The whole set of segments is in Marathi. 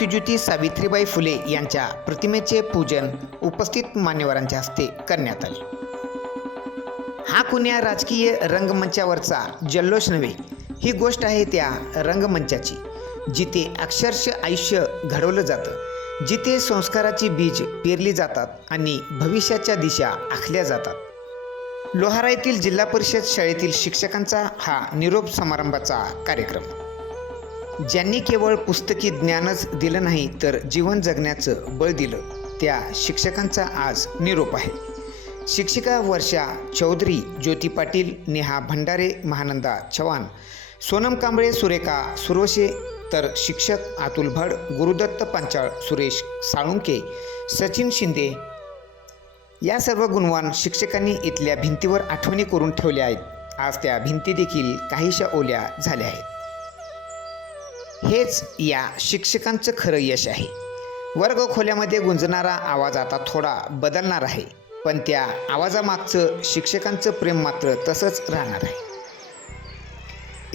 क्रांतिज्योती सावित्रीबाई फुले यांच्या प्रतिमेचे पूजन उपस्थित मान्यवरांच्या हस्ते करण्यात आले. हा कुण्या राजकीय रंगमंचावरचा जल्लोष नव्हे ही गोष्ट आहे त्या रंगमंचाची जिथे अक्षरश आयुष्य घडवलं जातं जिथे संस्काराची बीज पेरली जातात आणि भविष्याच्या दिशा आखल्या जातात. लोहारा येथील जिल्हा परिषद शाळेतील शिक्षकांचा हा निरोप समारंभाचा कार्यक्रम. ज्यांनी केवळ पुस्तकी ज्ञानच दिलं नाही तर जीवन जगण्याचं बळ दिलं. त्या शिक्षकांचा आज निरोप आहे. शिक्षिका वर्षा चौधरी ज्योती पाटील नेहा भंडारे महानंदा चव्हाण सोनम कांबळे सुरेखा सुरवशे तर शिक्षक अतुल भड गुरुदत्त पांचाळ सुरेश साळुंके सचिन शिंदे या सर्व गुणवान शिक्षकांनी इथल्या भिंतीवर आठवणी करून ठेवल्या आहेत. आज त्या भिंती देखील काहीशा ओल्या झाल्या आहेत. हेच या शिक्षकांचं खरं यश आहे. वर्गखोल्यामध्ये गुंजणारा आवाज आता थोडा बदलणार आहे पण त्या आवाजामागचं शिक्षकांचं प्रेम मात्र तसंच राहणार आहे.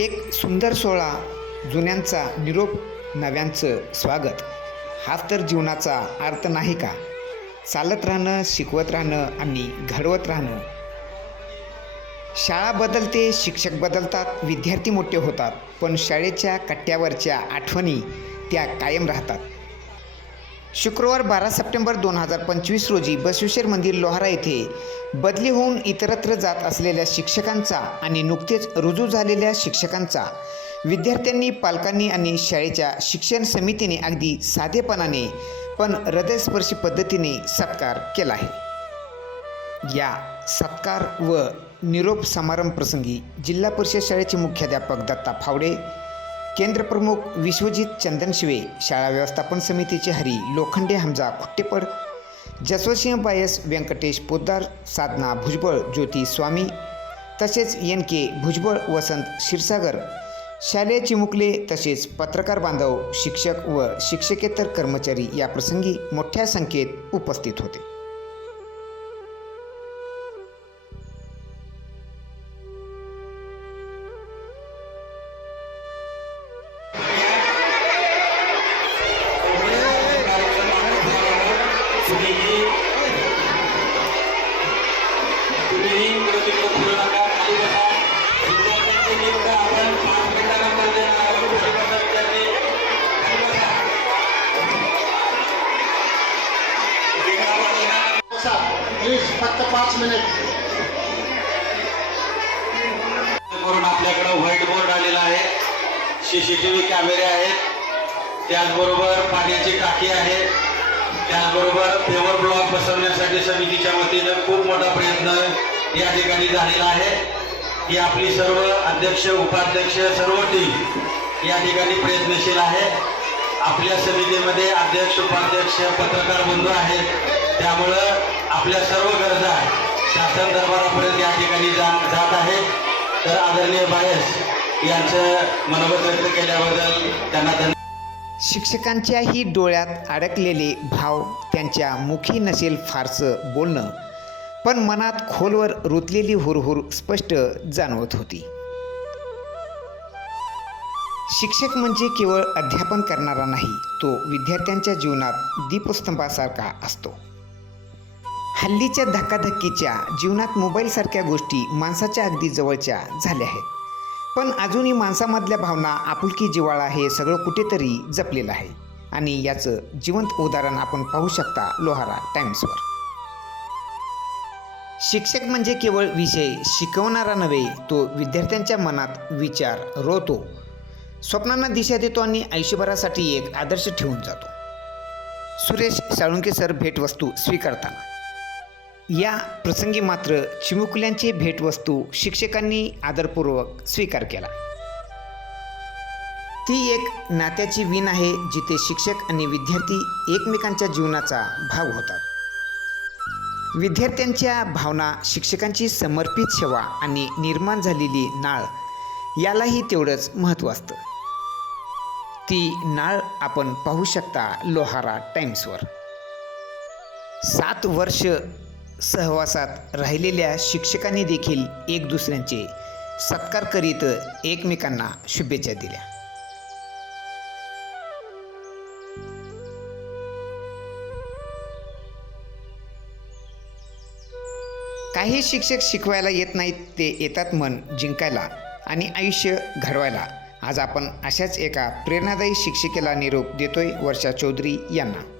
एक सुंदर सोहळा जुन्यांचा निरोप नव्यांचं स्वागत. हाच तर जीवनाचा अर्थ नाही का? चालत राहणं शिकवत राहणं आणि घडवत राहणं शाळा बदलते शिक्षक बदलतात विद्यार्थी मोठे होतात पण शाळेच्या कट्ट्यावरच्या आठवणी त्या कायम राहतात. शुक्रवार बारा सप्टेंबर दोन हजार पंचवीस रोजी बसवेश्वर मंदिर लोहारा येथे बदली होऊन इतरत्र जात असलेल्या शिक्षकांचा आणि नुकतेच रुजू झालेल्या शिक्षकांचा विद्यार्थ्यांनी पालकांनी आणि शाळेच्या शिक्षण समितीने अगदी साधेपणाने पण हृदयस्पर्शी पद्धतीने सत्कार केला आहे. या सत्कार व निरोप समारंभ प्रसंगी जिल्हा परिषद शाळेचे मुख्याध्यापक दत्ता फावडे केंद्रप्रमुख विश्वजित चंदनशिवे शाळा व्यवस्थापन समितीचे हरी लोखंडे हमजा खुट्टेपड जसवसिंह बायस व्यंकटेश पोद्दार साधना भुजबळ ज्योती स्वामी तसेच एन के भुजबळ वसंत क्षीरसागर शालेय चिमुकले तसेच पत्रकार बांधव शिक्षक व शिक्षकेतर कर्मचारी या प्रसंगी मोठ्या संख्येत उपस्थित होते. त्यामुळं आपल्या सर्व गरजा शासन दरबारापर्यंत या ठिकाणी जा जात आहेत. तर आदरणीय बायस यांचं मनोगत व्यक्त केल्याबद्दल त्यांना धन्यवाद शिक्षकांच्याही डोळ्यात अडकलेले भाव त्यांच्या मुखी नसेल फारसं बोलणं पण मनात खोलवर रुतलेली हुरहुर स्पष्ट जाणवत होती. शिक्षक म्हणजे केवळ अध्यापन करणारा नाही तो विद्यार्थ्यांच्या जीवनात दीपस्तंभासारखा असतो. हल्लीच्या धकाधक्कीच्या जीवनात मोबाईलसारख्या गोष्टी माणसाच्या अगदी जवळच्या झाल्या आहेत. पण अजूनही माणसामधल्या भावना आपुलकी जिव्हाळा हे सगळं कुठेतरी जपलेलं आहे. आणि याचं जिवंत उदाहरण आपण पाहू शकता लोहारा टाइम्सवर. शिक्षक म्हणजे केवळ विषय शिकवणारा नव्हे तो विद्यार्थ्यांच्या मनात विचार रोवतो. स्वप्नांना दिशा देतो आणि आयुष्यभरासाठी एक आदर्श ठेवून जातो. सुरेश साळुंके सर भेटवस्तू स्वीकारताना. या प्रसंगी मात्र चिमुकल्यांची भेटवस्तू शिक्षकांनी आदरपूर्वक स्वीकार केला. ती एक नात्याची विण आहे जिथे शिक्षक आणि विद्यार्थी एकमेकांच्या जीवनाचा भाग होतात. विद्यार्थ्यांच्या भावना शिक्षकांची समर्पित सेवा आणि निर्माण झालेली नाळ यालाही तेवढंच महत्त्व असतं. ती नाळ आपण पाहू शकता लोहारा टाइम्सवर. सात वर्ष सहवासात राहिलेल्या शिक्षकांनी देखील एक दुसऱ्यांचे सत्कार करीत एकमेकांना शुभेच्छा दिल्या. काही शिक्षक शिकवायला येत नाहीत ते येतात मन जिंकायला आणि आयुष्य घडवायला. आज आपण अशाच एका प्रेरणादायी शिक्षिकेला निरोप देतोय वर्षा चौधरी यांना.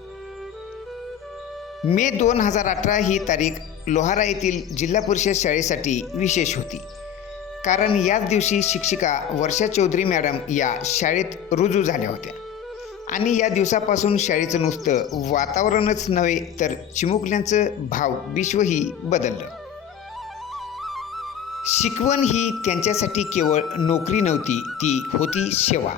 मे दोन हजार अठरा ही तारीख लोहारा येथील जिल्हा परिषद शाळेसाठी विशेष होती. कारण याच दिवशी शिक्षिका वर्षा चौधरी मॅडम या शाळेत रुजू झाल्या होत्या. आणि या दिवसापासून शाळेचं नुसतं वातावरणच नव्हे तर चिमुकल्यांचं भाव विश्वही बदललं. शिकवण ही त्यांच्यासाठी केवळ नोकरी नव्हती ती होती सेवा.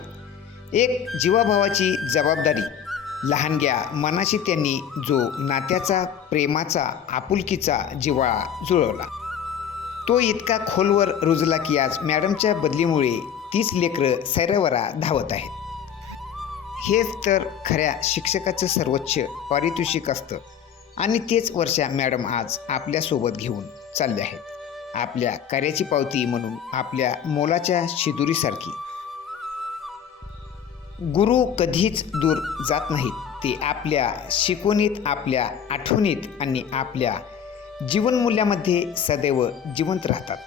एक जीवाभावाची जबाबदारी. लहानग्या मनाशी त्यांनी जो नात्याचा प्रेमाचा आपुलकीचा जिव्हाळा जुळवला. तो इतका खोलवर रुजला की आज मॅडमच्या बदलीमुळे तीच लेकरं सैरावरा धावत आहेत. हेच तर खऱ्या शिक्षकाचं सर्वोच्च पारितोषिक असतं आणि तेच वर्षा मॅडम आज आपल्यासोबत घेऊन चालले आहेत. आपल्या कार्याची पावती म्हणून आपल्या मोलाच्या शिदुरीसारखी. गुरु कधीच दूर जात नाहीत. ते आपल्या शिकवणीत आपल्या आठवणीत आणि आपल्या जीवनमूल्यामध्ये सदैव जिवंत राहतात.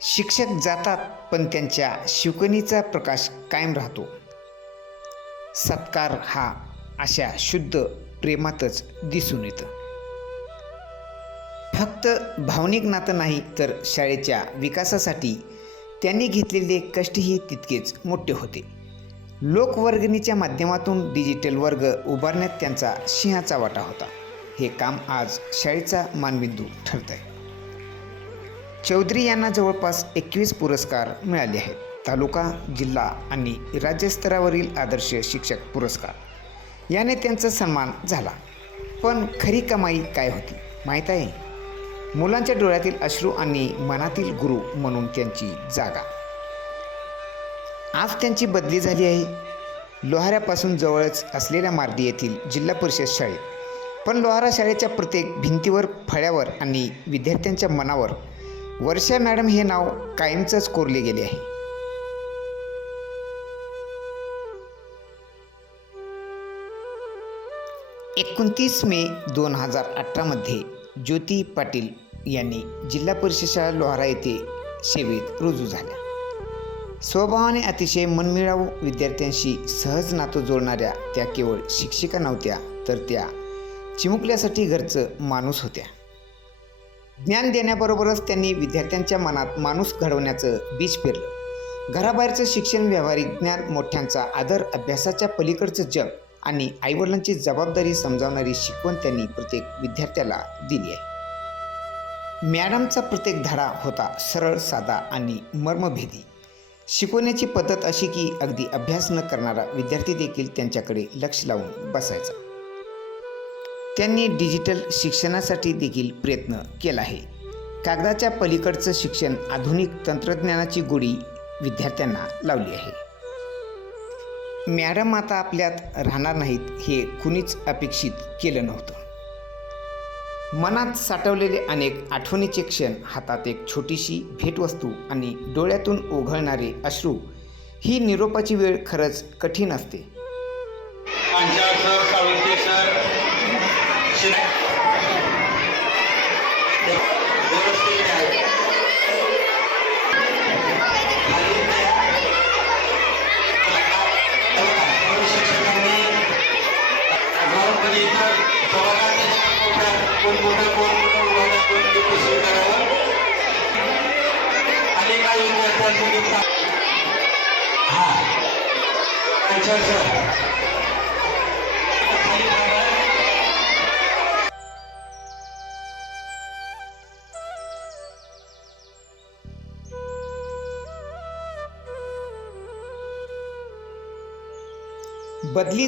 शिक्षक जातात पण त्यांच्या शिकवणीचा प्रकाश कायम राहतो. सत्कार हा अशा शुद्ध प्रेमातच दिसून येतं. फक्त भावनिक नातं नाही तर शाळेच्या विकासासाठी त्यांनी घेतलेले कष्टही तितकेच मोठे होते. लोकवर्गणीच्या माध्यमातून डिजिटल वर्ग उभारण्यात त्यांचा सिंहाचा वाटा होता. हे काम आज शाळेचा मानबिंदू ठरत आहे चौधरी यांना जवळपास एकवीस पुरस्कार मिळाले आहेत. तालुका जिल्हा आणि राज्यस्तरावरील आदर्श शिक्षक पुरस्कार. याने त्यांचा सन्मान झाला. पण खरी कमाई काय होती? माहीत आहे? मुलांच्या डोळ्यातील अश्रू आणि मनातील गुरु म्हणून त्यांची जागा. आज त्यांची बदली झाली आहे. लोहाऱ्यापासून जवळच असलेल्या मार्डी येथील जिल्हा परिषद शाळेत. पण लोहारा शाळेच्या प्रत्येक भिंतीवर फळ्यावर आणि विद्यार्थ्यांच्या मनावर वर्षा मॅडम हे नाव कायमचंच कोरले गेले आहे. एकोणतीस मे दोन हजार अठरामध्ये ज्योती पाटील यांनी जिल्हा परिषद शाळा लोहारा येथे सेवेत रुजू झाल्या. स्वभावाने अतिशय मनमिळावू विद्यार्थ्यांशी सहज नातं जोडणाऱ्या त्या केवळ शिक्षिका नव्हत्या तर त्या चिमुकल्यासाठी घरचं माणूस होत्या. ज्ञान देण्याबरोबरच त्यांनी विद्यार्थ्यांच्या मनात माणूस घडवण्याचं बीज पेरलं. घराबाहेरचं शिक्षण व्यावहारिक ज्ञान मोठ्यांचा आदर अभ्यासाच्या पलीकडचं जग आणि आईवडिलांची जबाबदारी समजावणारी शिकवण त्यांनी प्रत्येक विद्यार्थ्याला दिली आहे. मॅडमचा प्रत्येक धडा होता सरळ साधा आणि मर्मभेदी. शिकवण्याची पद्धत अशी की अगदी अभ्यास न करणारा विद्यार्थी देखील त्यांच्याकडे लक्ष लावून बसायचा. त्यांनी डिजिटल शिक्षणासाठी देखील प्रयत्न केला आहे. कागदाच्या पलीकडचं शिक्षण आधुनिक तंत्रज्ञानाची गोडी विद्यार्थ्यांना लावली आहे. मॅडम आता आपल्यात राहणार नाहीत हे कुणीच अपेक्षित केलं नव्हतं. मनात साठवलेले अनेक आठवणीचे क्षण हातात एक छोटीशी भेटवस्तू आणि डोळ्यातून ओघळणारे अश्रू ही निरोपाची वेळ खरंच कठीण असते. बदली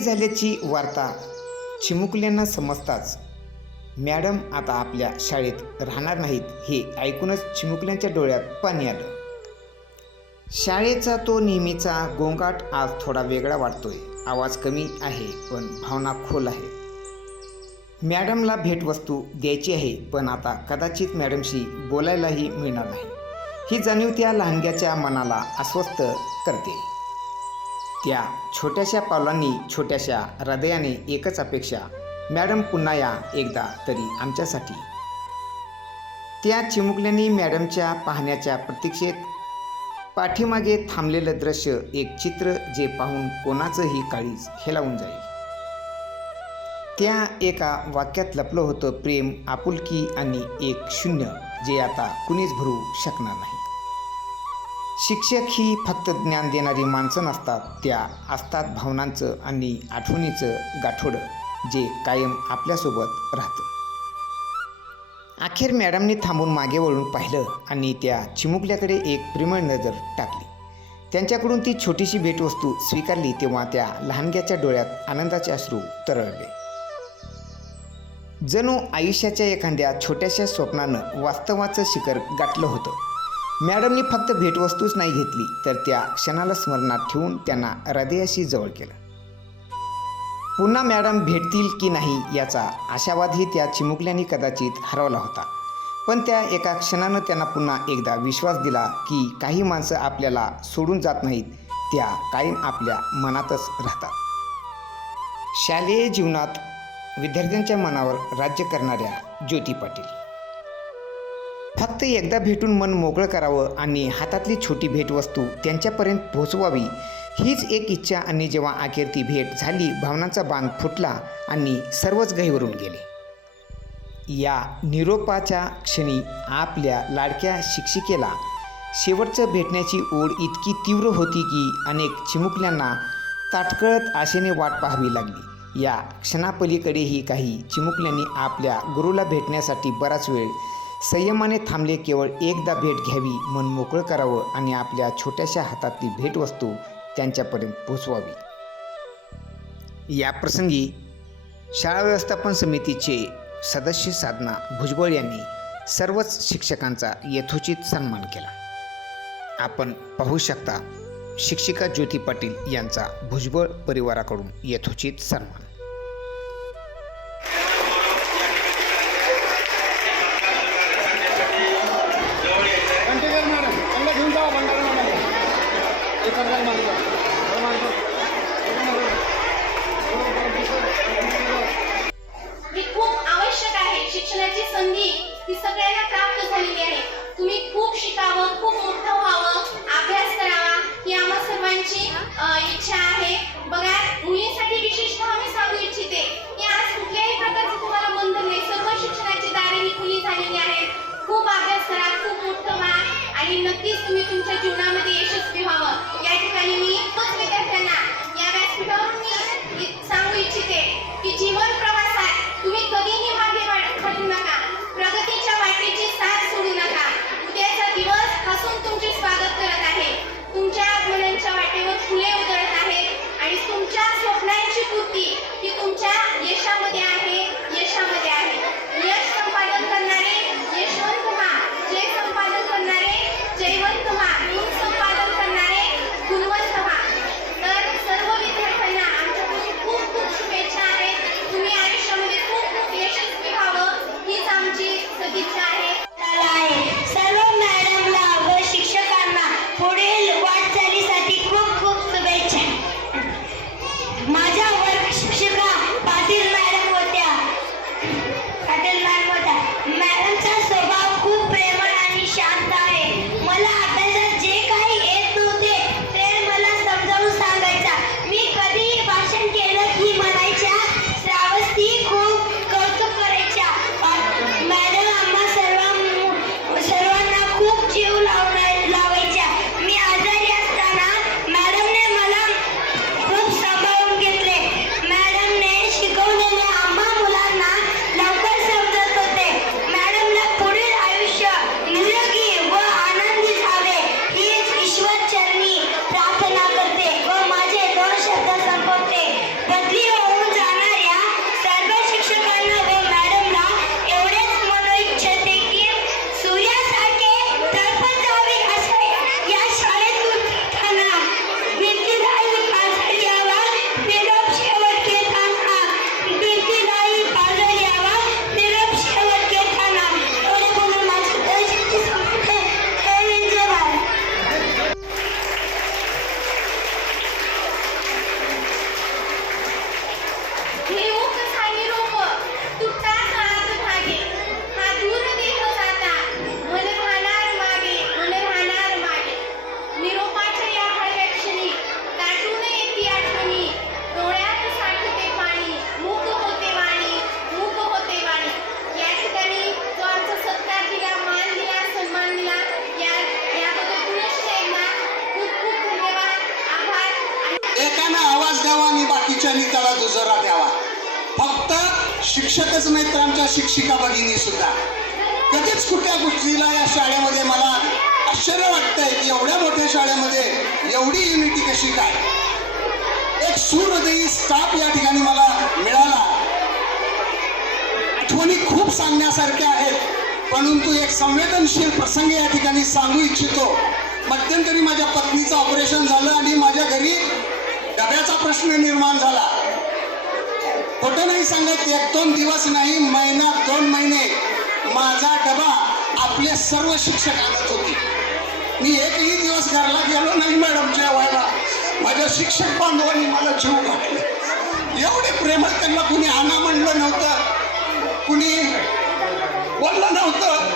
झाल्याची वार्ता चिमुकल्यांना समजताच. मॅडम आता आपल्या शाळेत राहणार नाहीत हे ऐकूनच चिमुकल्यांच्या डोळ्यात पाणी आलं. शाळेचा तो नेहमीचा गोंगाट आज थोडा वेगळा वाटतोय आवाज कमी आहे पण भावना खोल आहे. मॅडमला भेटवस्तू द्यायची आहे पण आता कदाचित मॅडमशी बोलायलाही मिळणार नाही. ही जाणीव त्या लहानग्याच्या मनाला अस्वस्थ करते. त्या छोट्याशा पावलांनी छोट्याशा हृदयाने एकच अपेक्षा मॅडम पुन्हा या एकदा तरी आमच्यासाठी. त्या चिमुकल्याने मॅडमच्या पाहण्याच्या प्रतीक्षेत पाठीमागे थांबलेलं दृश्य एक चित्र जे पाहून कोणाचंही काळीज हेलावून जाईल. त्या एका वाक्यात लपलं होतं प्रेम आपुलकी आणि एक शून्य जे आता कुणीच भरू शकणार नाही. शिक्षक ही फक्त ज्ञान देणारी माणसं नसतात त्या असतात भावनांचं आणि आठवणीचं गाठोडं जे कायम आपल्यासोबत राहतं. अखेर मॅडमने थांबून मागे वळून पाहिलं आणि त्या चिमुकल्याकडे एक प्रेमळ नजर टाकली. त्यांच्याकडून ती छोटीशी भेटवस्तू स्वीकारली तेव्हा त्या लहानग्याच्या डोळ्यात आनंदाचे अश्रू तरळले. जणू आयुष्याच्या एखाद्या छोट्याशा स्वप्नानं वास्तवाचं शिखर गाठलं होतं. मॅडमनी फक्त भेटवस्तूच नाही घेतली तर त्या क्षणाला स्मरणात ठेवून त्यांना हृदयाशी जवळ केलं. पुन्हा मॅडम भेटतील की नाही याचा आशावादही त्या चिमुकल्याने कदाचित हरवला होता. पण त्या एका क्षणानं त्यांना पुन्हा एकदा विश्वास दिला की काही माणसं आपल्याला सोडून जात नाहीत त्या कायम आपल्या मनातच राहतात. शालेय जीवनात विद्यार्थ्यांच्या मनावर राज्य करणाऱ्या ज्योती पाटील. फक्त एकदा भेटून मन मोकळं करावं आणि हातातली छोटी भेटवस्तू त्यांच्यापर्यंत पोहोचवावी हीच एक इच्छा आणि जेव्हा अखेर ती भेट झाली भावनांचा बांध फुटला आणि सर्वच गहीवरून गेले. या निरोपाच्या क्षणी आपल्या लाडक्या शिक्षिकेला शेवटचं भेटण्याची ओढ इतकी तीव्र होती की अनेक चिमुकल्यांना ताटकळत आशेने वाट पाहावी लागली. या क्षणापलीकडेही काही चिमुकल्यांनी आपल्या गुरुला भेटण्यासाठी बराच वेळ संयमाने थांबले केवळ एकदा भेट घ्यावी मन मोकळं करावं आणि आपल्या छोट्याशा हातातली भेटवस्तू त्यांच्यापर्यंत पोचवावी या प्रसंगी शाळा व्यवस्थापन समितीचे सदस्य साधना भुजबळ यांनी सर्वच शिक्षकांचा यथोचित सन्मान केला. आपण पाहू शकता शिक्षिका ज्योती पाटील यांचा भुजबळ परिवाराकडून यथोचित सन्मान. कंटिन्यू सगळ्यांना प्राप्त झालेली आहे. तुम्ही खूप शिकावं खूप मोठं व्हावं अभ्यास करावा ही आम्हा सर्वांची इच्छा शिक्षकच नाहीत तर आमच्या शिक्षिका भगिनी सुद्धा. कधीच कुठल्या गोष्टीला या शाळेमध्ये मला आश्चर्य वाटतंय की एवढ्या मोठ्या शाळेमध्ये एवढी युनिटी कशी काय? एक सूरदयी स्टाफ या ठिकाणी मला मिळाला. आठवणी खूप सांगण्यासारख्या आहेत परंतु एक संवेदनशील प्रसंग या ठिकाणी सांगू इच्छितो. मध्यंतरी माझ्या पत्नीचं ऑपरेशन झालं आणि माझ्या घरी डब्याचा प्रश्न निर्माण झाला. खोटं नाही सांगत एक दोन दिवस नाही महिना दोन महिने. माझा डबा आपले सर्व शिक्षक आणत होते. मी एकही दिवस घरला गेलो नाही मॅडम जेवायला माझ्या शिक्षक बांधवांनी मला जीव घातले एवढे प्रेम त्यांना कुणी आणा म्हणलं नव्हतं कुणी बोललं नव्हतं.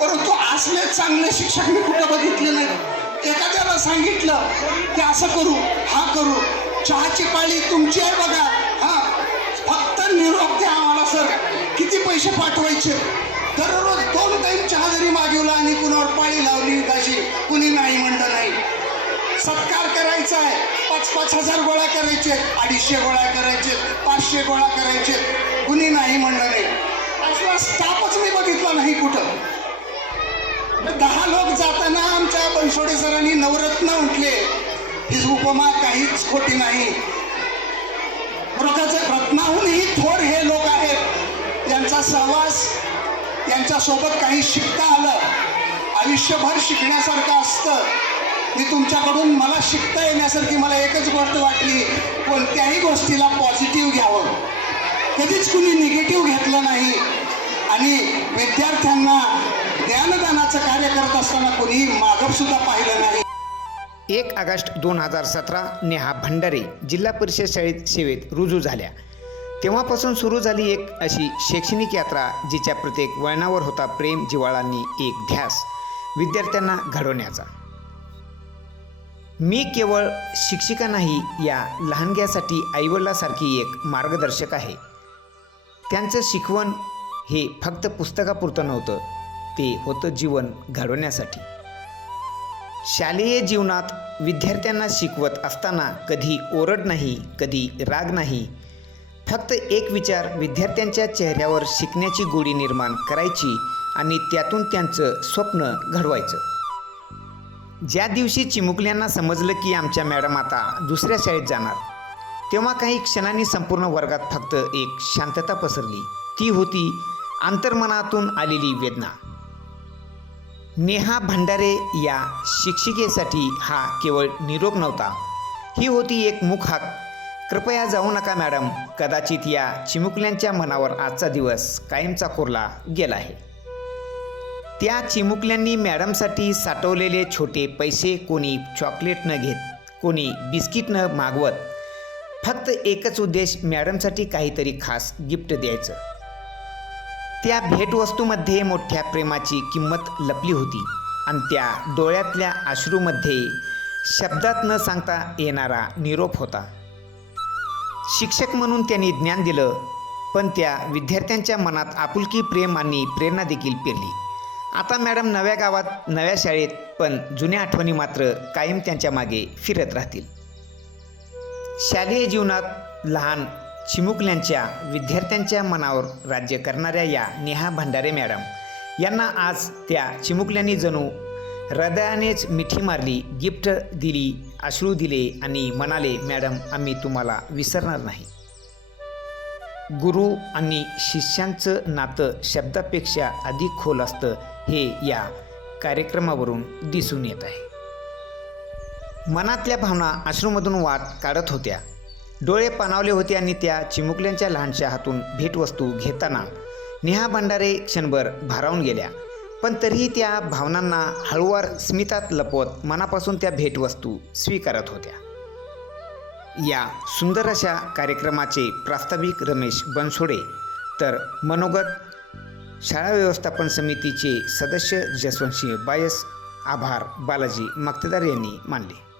परंतु असले चांगले शिक्षक मी कुठं बघितले नाही. एखाद्याला सांगितलं की असं करू हा करू. चहाची पाळी तुमची आहे बघा. निरोप द्या आम्हाला सर. किती पैसे पाठवायचे? दररोज दोन टाईम चहा जरी मागवला आणि कुणावर पाळी लावली कशी कुणी नाही म्हणलं नाही. सत्कार करायचा आहे. पाच पाच हजार गोळा करायचे. अडीचशे गोळा करायचे. पाचशे गोळा करायचे. कुणी नाही म्हणलं नाही. असला स्टाफच मी बघितला नाही कुठं. दहा लोक जाताना आमच्या बनसोडे सरांनी नवरत्न उठले. ही उपमा काहीच खोटी नाही. रत्नाचं त्यांचा सहवास यांच्यासोबत काही शिकता आलं आयुष्यभर शिकण्यासारखं असतं. मी तुमच्याकडून मला शिकता येण्यासारखी मला एकच गोष्ट वाटली कोणत्याही गोष्टीला पॉझिटिव्ह घ्यावं. कधीच कुणी निगेटिव्ह घेतलं नाही. आणि विद्यार्थ्यांना ज्ञानदानाचं कार्य करत असताना कुणी मागपसुद्धा पाहिलं नाही. एक ऑगस्ट दोन हजार सतरा नेहा भंडारे जिल्हा परिषद शाळेत सेवेत रुजू झाल्या. तेव्हापासून सुरू झाली एक अशी शैक्षणिक यात्रा जिच्या प्रत्येक वळणावर होता प्रेम जिवाळांनी एक ध्यास विद्यार्थ्यांना घडवण्याचा. मी केवळ शिक्षिका नाही या लहानग्यासाठी आईवडिलासारखी एक मार्गदर्शक आहे. त्यांचं शिकवण हे फक्त पुस्तकापुरतं नव्हतं ते होतं जीवन घडवण्यासाठी. शालेय जीवनात विद्यार्थ्यांना शिकवत असताना कधी ओरड नाही कधी राग नाही फक्त एक विचार विद्यार्थ्यांच्या चेहऱ्यावर शिकण्याची गोडी निर्माण करायची आणि त्यातून त्यांचं स्वप्न घडवायचं. ज्या दिवशी चिमुकल्यांना समजलं की आमच्या मॅडम आता दुसऱ्या शाळेत जाणार तेव्हा काही क्षणांनी संपूर्ण वर्गात फक्त एक शांतता पसरली. ती होती अंतर्मनातून आलेली वेदना. नेहा भंडारे या शिक्षिकेसाठी हा केवळ निरोप नव्हता. ही होती एक मुख हाक कृपया जाऊ नका मॅडम. कदाचित या चिमुकल्यांच्या मनावर आजचा दिवस कायमचा कोरला गेला आहे. त्या चिमुकल्यांनी मॅडमसाठी साठवलेले छोटे पैसे कोणी चॉकलेट न घेत कोणी बिस्किट न मागवत फक्त एकच उद्देश मॅडमसाठी काहीतरी खास गिफ्ट द्यायचं. त्या भेटवस्तूमध्ये मोठ्या प्रेमाची किंमत लपली होती आणि त्या डोळ्यातल्या अश्रूमध्ये शब्दात न सांगता येणारा निरोप होता. शिक्षक म्हणून त्यांनी ज्ञान दिलं पण त्या विद्यार्थ्यांच्या मनात आपुलकी प्रेम आणि प्रेरणा देखील पेरली. आता मॅडम नव्या गावात नव्या शाळेत पण जुन्या आठवणी मात्र कायम त्यांच्या मागे फिरत राहतील. शालेय जीवनात लहान चिमुकल्यांच्या विद्यार्थ्यांच्या मनावर राज्य करणाऱ्या या नेहा भंडारे मॅडम यांना आज त्या चिमुकल्यांनी जणू हृदयानेच मिठी मारली गिफ्ट दिली अश्रू दिले आणि म्हणाले मॅडम आम्ही तुम्हाला विसरणार नाही. गुरु आणि शिष्यांचं नातं शब्दापेक्षा अधिक खोल असतं हे या कार्यक्रमावरून दिसून येत आहे. मनातल्या भावना अश्रूमधून वाट काढत होत्या. डोळे पाणावले होते आणि त्या चिमुकल्यांच्या लहानशा हातून भेटवस्तू घेताना नेहा भंडारे क्षणभर भारावून गेल्या. पण तरीही त्या भावनांना हळूवार स्मितात लपवत मनापासून त्या भेटवस्तू स्वीकारत होत्या. या सुंदर अशा कार्यक्रमाचे प्रास्ताविक रमेश बनसोडे तर मनोगत शाळा व्यवस्थापन समितीचे सदस्य जसवंतसिंह बायस आभार बालाजी मक्तेदार यांनी मानले.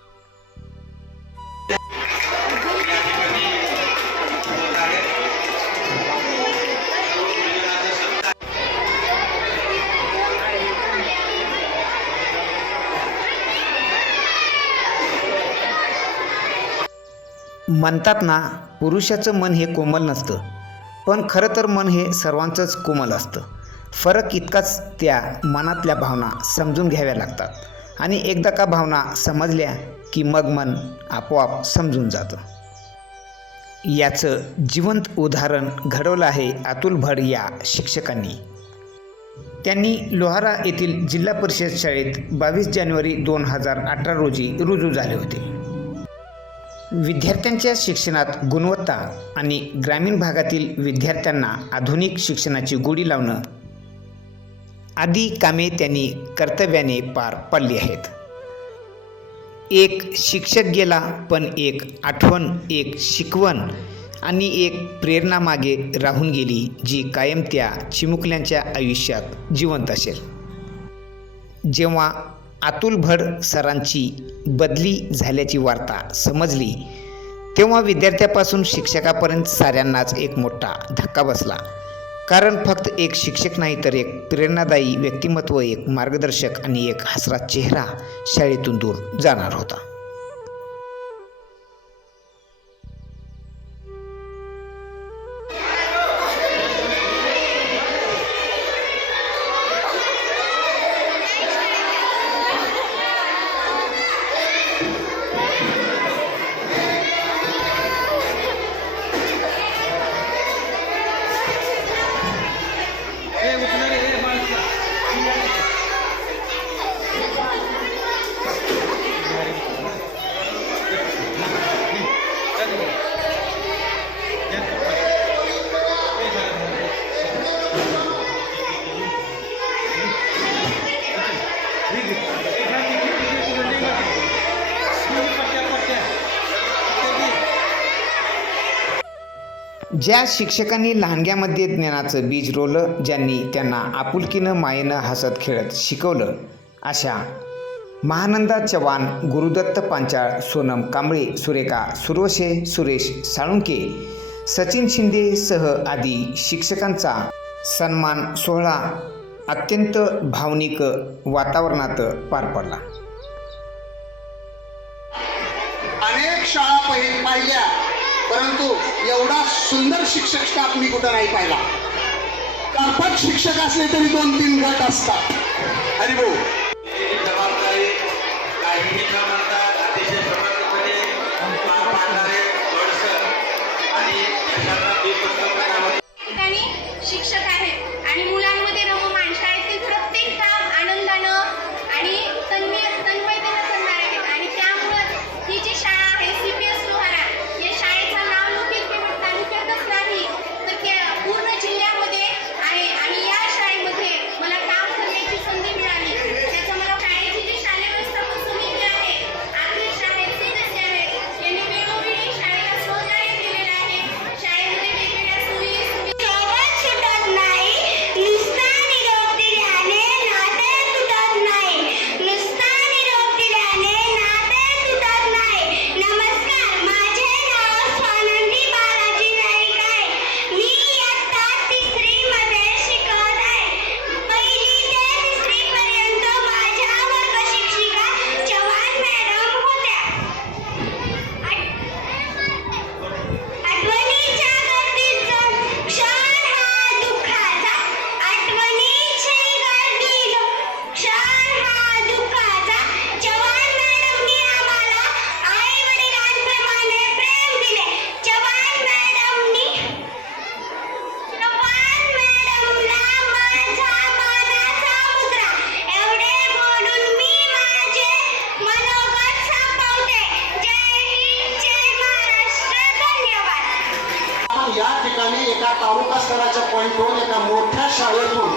म्हणतात ना पुरुषाचं मन हे कोमल नसतं. पण खरं तर मन हे सर्वांचंच कोमल असतं. फरक इतकाच त्या मनातल्या भावना समजून घ्याव्या लागतात. आणि एकदा का भावना समजल्या की मग मन आपोआप समजून जातं. याचं जिवंत उदाहरण घडवलं आहे अतुल भड या शिक्षकांनी. त्यांनी लोहारा येथील जिल्हा परिषद शाळेत बावीस जानेवारी दोन हजार अठरा रोजी रुजू झाले होते. विद्यार्थ्यांच्या शिक्षणात गुणवत्ता आणि ग्रामीण भागातील विद्यार्थ्यांना आधुनिक शिक्षणाची गोडी लावणं आदी कामे त्यांनी कर्तव्याने पार पाडली आहेत. एक शिक्षक गेला पण एक आठवण एक शिकवण आणि एक प्रेरणा मागे राहून गेली जी कायम त्या चिमुकल्यांच्या आयुष्यात जिवंत असेल. जेव्हा अतुल भड सरांची बदली झाल्याची वार्ता समजली. तेव्हा विद्यार्थ्यापासून शिक्षकापर्यंत साऱ्यांनाच एक मोठा धक्का बसला. कारण फक्त एक शिक्षक नाही तर एक प्रेरणादायी व्यक्तिमत्व एक मार्गदर्शक आणि एक हसरा चेहरा शाळेतून दूर जाणार होता. ज्या शिक्षकांनी लहानग्यामध्ये ज्ञानाचं बीज रोवलं ज्यांनी त्यांना आपुलकीनं मायेनं हसत खेळत शिकवलं अशा महानंदा चव्हाण गुरुदत्त पांचाळ सोनम कांबळे सुरेखा सुरोशे सुरेश साळुंके सचिन शिंदे सह आदी शिक्षकांचा सन्मान सोहळा अत्यंत भावनिक वातावरणात पार पडला. अनेक शाळा पाहिल्या. परंतु एवढा सुंदर शिक्षक स्टाफ मी कुठं नाही पाहिला. कर्पट शिक्षक असले तरी दोन तीन गट असतात. हरिभाऊ तालुका स्तराच्या पॉईंटवरून एका मोठ्या शाळेतून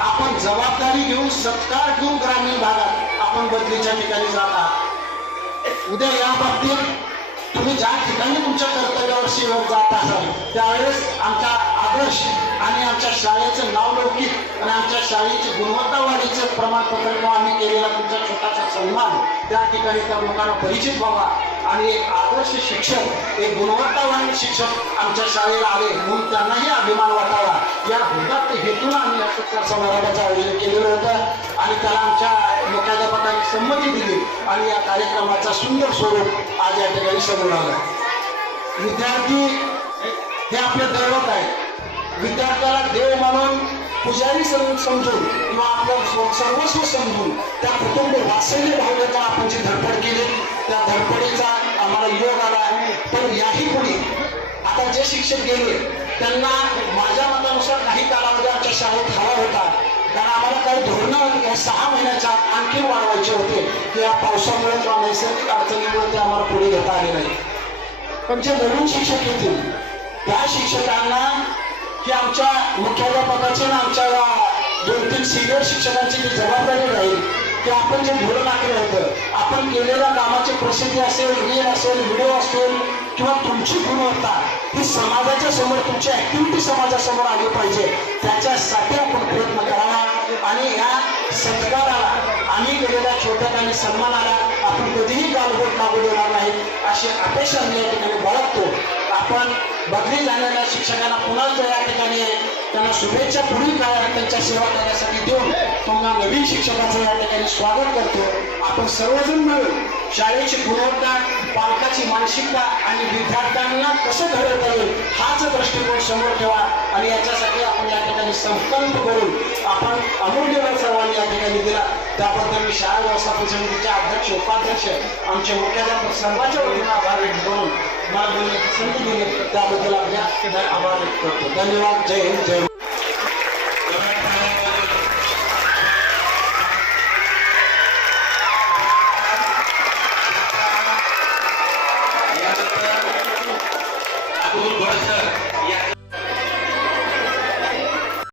आपण जबाबदारी घेऊन सत्कार घेऊन ग्रामीण भागात आपण बदलीच्या ठिकाणी जात आहात. उद्या या बाबतीत तुम्ही ज्या ठिकाणी तुमच्या कर्तव्यावर शिवर जात असाल त्यावेळेस आमचा आदर्श आणि आमच्या शाळेचं नावलौकिक आणि आमच्या शाळेची गुणवत्ता वाढीचं प्रमाणपत्र किंवा आम्ही केलेला तुमचा छोटासा सन्मान त्या ठिकाणी त्या लोकांना परिचित व्हावा. आणि एक आदर्श शिक्षक एक गुणवत्तावान शिक्षक आमच्या शाळेला आले म्हणून त्यांनाही अभिमान वाटावा. या भूतात हेतून आम्ही या सत्कार समारंभाचं आयोजन केलेलं होतं. आणि त्याला आमच्या मुख्याध्यापकांनी संमती दिली. आणि या कार्यक्रमाचा सुंदर स्वरूप आज या ठिकाणी समोर आला. विद्यार्थी हे आपले दैवत आहे. विद्यार्थ्याला देव मानून पुजारी समजून किंवा आपलं सर्वस्व समजून त्या कुटुंब वात्सल्य भावनेचा आपण जी धडपड केली त्या धडपडीचा आम्हाला योग आला. पण याही पुढे आता जे शिक्षक गेले त्यांना माझ्या मतानुसार काही कालावधी आमच्या शाळेत हवा होता. कारण आम्हाला काही धोरणं या सहा महिन्याच्या आणखी वाढवायचे होते. की या पावसामुळे किंवा नैसर्गिक अडचणीमुळे ते आम्हाला पुढे घेता आले नाही. पण जे नवीन शिक्षक येतील त्या शिक्षकांना की आमच्या मुख्याध्यापकाची आणि आमच्या दोन तीन सिनियर शिक्षकांची जी जबाबदारी राहील की आपण जे धोरण आखलं होतं आपण केलेल्या कामाची प्रसिद्धी असेल रील असेल व्हिडिओ असेल किंवा तुमची गुणवत्ता ही समाजाच्या समोर तुमची ऍक्टिव्हिटी समाजासमोर आली पाहिजे. त्याच्यासाठी आपण प्रयत्न करावा आणि या सत्काराला आम्ही केलेल्या छोट्या आणि सन्मानाला आपण कधीही गालबोट लागू देणार नाही अशी अपेक्षा मी या ठिकाणी बाळगतो. आपण बदली झालेल्या शिक्षकांना पुन्हा जर या ठिकाणी त्यांना शुभेच्छा पुढील काळात त्यांच्या सेवा करण्यासाठी देऊन तुम्हाला नवीन शिक्षकाचं या ठिकाणी स्वागत करतो. आपण सर्वजण मिळून शाळेची गुणवत्ता पालकाची मानसिकता आणि विद्यार्थ्यांना कसं घडवता येईल हाच दृष्टिकोन समोर ठेवा आणि याच्यासाठी आपण या ठिकाणी संकल्प करून आपण अमूल्य सर्वांनी या ठिकाणी दिला. त्याबद्दल मी शाळा व्यवस्थापन समितीचे अध्यक्ष उपाध्यक्ष आमचे मुख्याध्यापक सर्वांच्या वतीने आभार व्यक्त करून मागणी संधी दिली त्याबद्दल आपल्या आभार व्यक्त करतो. धन्यवाद. जय हिंद जय